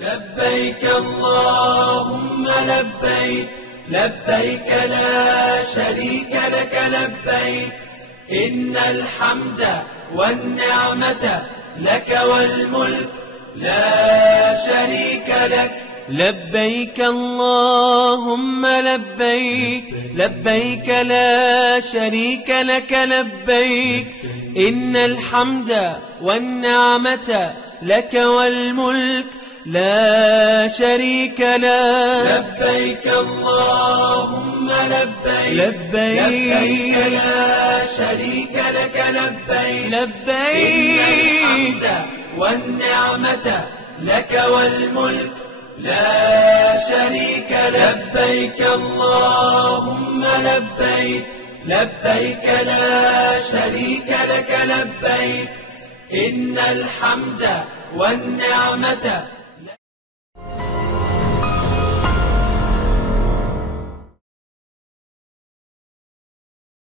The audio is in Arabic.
لبيك اللهم لبيك، لبيك لا شريك لك لبيك، إن الحمد والنعمة لك والملك لا شريك لك. لبيك اللهم لبيك، لبيك لا شريك لك لبيك، إن الحمد والنعمة لك والملك لا شريك لك. لبيك اللهم لبيك، لبيك لا شريك لك لبيك، لبيك إن الحمد والنعمة لك والملك لا شريك لك. لبيك اللهم لبيك، لبيك لا شريك لك لبيك، إن الحمد والنعمة